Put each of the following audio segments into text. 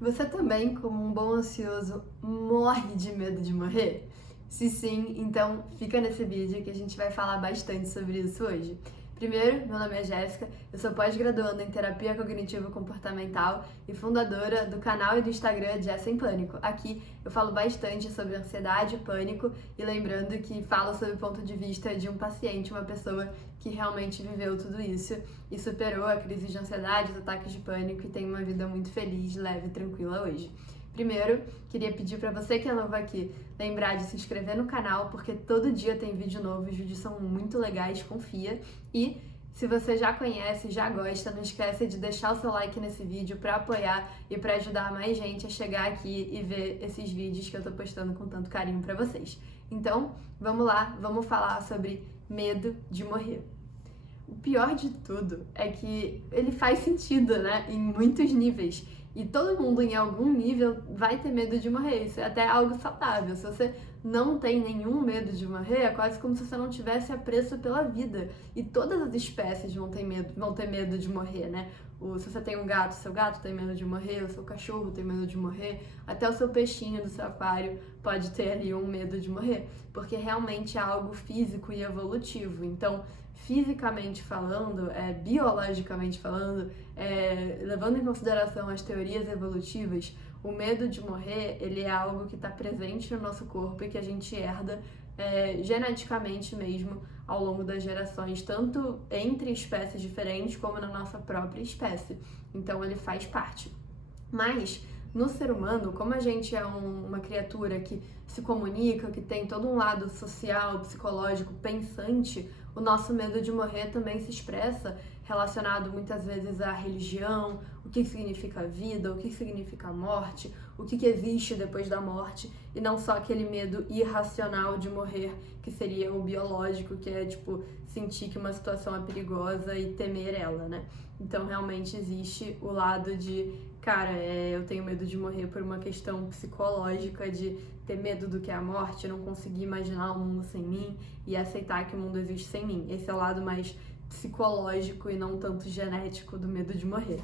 Você também, como um bom ansioso, morre de medo de morrer? Se sim, então fica nesse vídeo que a gente vai falar bastante sobre isso hoje. Primeiro, meu nome é Jéssica, eu sou pós-graduanda em Terapia Cognitivo-Comportamental e fundadora do canal e do Instagram Jess em Pânico. Aqui eu falo bastante sobre ansiedade e pânico e lembrando que falo sob o ponto de vista de um paciente, uma pessoa que realmente viveu tudo isso e superou a crise de ansiedade, os ataques de pânico e tem uma vida muito feliz, leve e tranquila hoje. Primeiro, queria pedir para você que é novo aqui, lembrar de se inscrever no canal, porque todo dia tem vídeo novo, os vídeos são muito legais, confia. E se você já conhece, já gosta, não esquece de deixar o seu like nesse vídeo para apoiar e para ajudar mais gente a chegar aqui e ver esses vídeos que eu tô postando com tanto carinho para vocês. Então, vamos lá, vamos falar sobre medo de morrer. O pior de tudo é que ele faz sentido, né? Em muitos níveis. E todo mundo, em algum nível, vai ter medo de morrer. Isso é até algo saudável. Se você não tem nenhum medo de morrer, é quase como se você não tivesse apreço pela vida. E todas as espécies vão ter medo de morrer, né? Se você tem um gato, seu gato tem medo de morrer, o seu cachorro tem medo de morrer, até o seu peixinho do seu aquário pode ter ali um medo de morrer, porque realmente é algo físico e evolutivo. Então, fisicamente falando, biologicamente falando, levando em consideração as teorias evolutivas, o medo de morrer, ele é algo que está presente no nosso corpo e que a gente herda geneticamente mesmo ao longo das gerações, tanto entre espécies diferentes como na nossa própria espécie. Então ele faz parte. Mas no ser humano, como a gente é uma criatura que se comunica, que tem todo um lado social, psicológico, pensante, o nosso medo de morrer também se expressa relacionado muitas vezes à religião, o que significa vida, o que significa morte, o que existe depois da morte, e não só aquele medo irracional de morrer, que seria o biológico, que é tipo sentir que uma situação é perigosa e temer ela, né? Então realmente existe o lado de, cara, eu tenho medo de morrer por uma questão psicológica, de ter medo do que é a morte, não conseguir imaginar o mundo sem mim e aceitar que o mundo existe sem mim. Esse é o lado mais psicológico e não tanto genético do medo de morrer.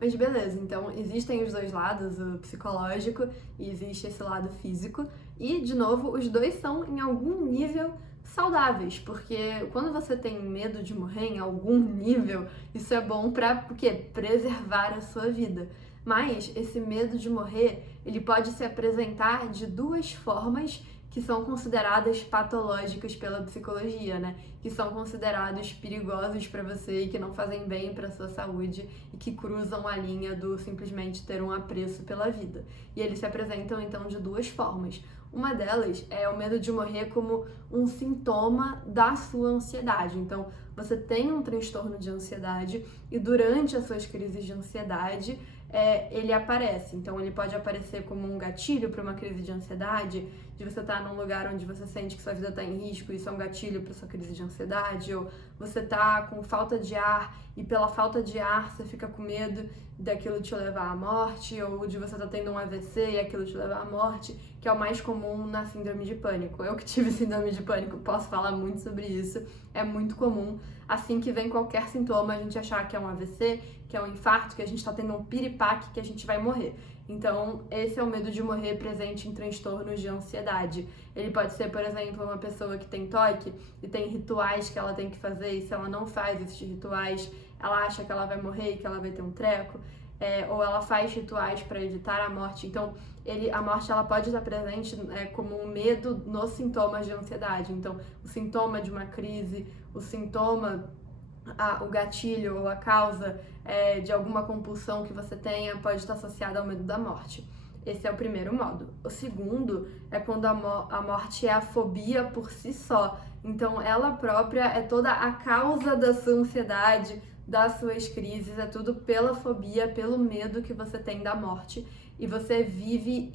Mas beleza, então existem os dois lados, o psicológico e existe esse lado físico. E, de novo, os dois são em algum nível saudáveis, porque quando você tem medo de morrer em algum nível, isso é bom para o quê? Preservar a sua vida. Mas esse medo de morrer, ele pode se apresentar de duas formas que são consideradas patológicas pela psicologia, né? Que são considerados perigosos para você e que não fazem bem para sua saúde e que cruzam a linha do simplesmente ter um apreço pela vida. E eles se apresentam então de duas formas. Uma delas é o medo de morrer como um sintoma da sua ansiedade. Então, você tem um transtorno de ansiedade e durante as suas crises de ansiedade, ele aparece. Então, ele pode aparecer como um gatilho para uma crise de ansiedade, de você estar num lugar onde você sente que sua vida está em risco, isso é um gatilho para sua crise de ansiedade, ou você tá com falta de ar e pela falta de ar você fica com medo daquilo te levar à morte, ou de você estar tendo um AVC e aquilo te levar à morte, que é o mais comum na síndrome de pânico. Eu que tive síndrome de pânico posso falar muito sobre isso, é muito comum. Assim que vem qualquer sintoma, a gente achar que é um AVC, que é um infarto, que a gente tá tendo um piripaque, que a gente vai morrer. Então, esse é o medo de morrer presente em transtornos de ansiedade. Ele pode ser, por exemplo, uma pessoa que tem toque e tem rituais que ela tem que fazer, e se ela não faz esses rituais, ela acha que ela vai morrer e que ela vai ter um treco. Ou ela faz rituais para evitar a morte. Então, a morte ela pode estar presente como um medo nos sintomas de ansiedade. Então, o sintoma de uma crise, o sintoma, o gatilho ou a causa de alguma compulsão que você tenha pode estar associada ao medo da morte. Esse é o primeiro modo. O segundo é quando a morte é a fobia por si só. Então, ela própria é toda a causa da sua ansiedade, das suas crises, é tudo pela fobia, pelo medo que você tem da morte. E você vive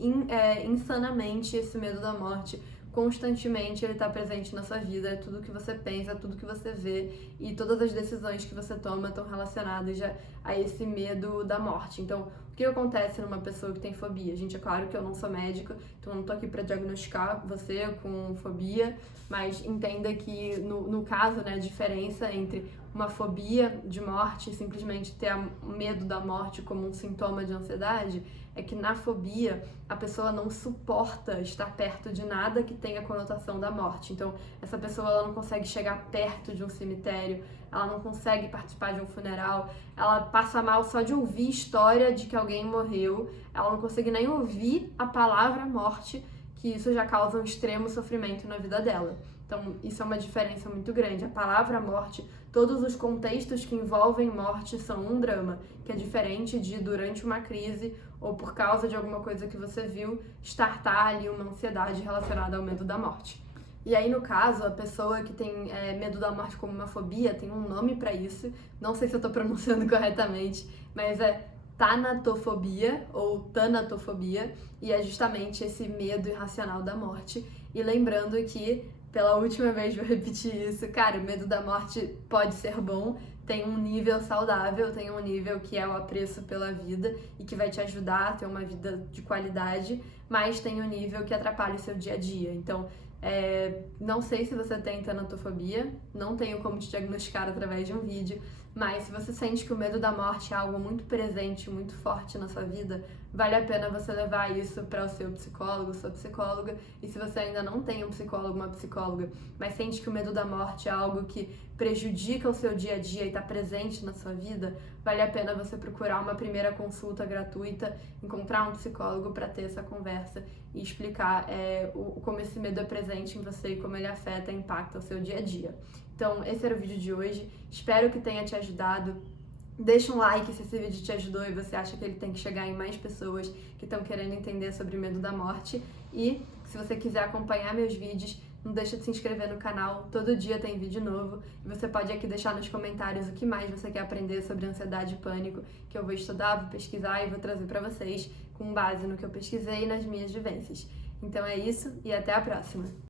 insanamente esse medo da morte. Constantemente ele está presente na sua vida, é tudo que você pensa, tudo que você vê e todas as decisões que você toma estão relacionadas a esse medo da morte. Então, o que acontece numa pessoa que tem fobia? Gente, é claro que eu não sou médica, então eu não tô aqui para diagnosticar você com fobia, mas entenda que no caso, né, a diferença entre uma fobia de morte, simplesmente ter medo da morte como um sintoma de ansiedade, é que na fobia a pessoa não suporta estar perto de nada que tenha conotação da morte. Então, essa pessoa ela não consegue chegar perto de um cemitério, ela não consegue participar de um funeral, ela passa mal só de ouvir história de que alguém morreu, ela não consegue nem ouvir a palavra morte, que isso já causa um extremo sofrimento na vida dela. Então, isso é uma diferença muito grande. A palavra morte, todos os contextos que envolvem morte são um drama, que é diferente de durante uma crise ou por causa de alguma coisa que você viu, startar ali uma ansiedade relacionada ao medo da morte. E aí, no caso, a pessoa que tem medo da morte como uma fobia, tem um nome pra isso, não sei se eu tô pronunciando corretamente, mas é tanatofobia ou tanatofobia, e é justamente esse medo irracional da morte. E lembrando que, pela última vez vou repetir isso, cara, o medo da morte pode ser bom, tem um nível saudável, tem um nível que é o apreço pela vida e que vai te ajudar a ter uma vida de qualidade, mas tem um nível que atrapalha o seu dia a dia. Então, não sei se você tem tanatofobia, não tenho como te diagnosticar através de um vídeo, mas se você sente que o medo da morte é algo muito presente, muito forte na sua vida, vale a pena você levar isso para o seu psicólogo, sua psicóloga, e se você ainda não tem um psicólogo, uma psicóloga, mas sente que o medo da morte é algo que prejudica o seu dia a dia e está presente na sua vida, vale a pena você procurar uma primeira consulta gratuita, encontrar um psicólogo para ter essa conversa e explicar como esse medo é presente em você e como ele afeta e impacta o seu dia a dia. Então, esse era o vídeo de hoje. Espero que tenha te ajudado. Deixa um like se esse vídeo te ajudou e você acha que ele tem que chegar em mais pessoas que estão querendo entender sobre o medo da morte. E se você quiser acompanhar meus vídeos, não deixa de se inscrever no canal. Todo dia tem vídeo novo. E você pode aqui deixar nos comentários o que mais você quer aprender sobre ansiedade e pânico, que eu vou estudar, vou pesquisar e vou trazer para vocês com base no que eu pesquisei e nas minhas vivências. Então é isso e até a próxima!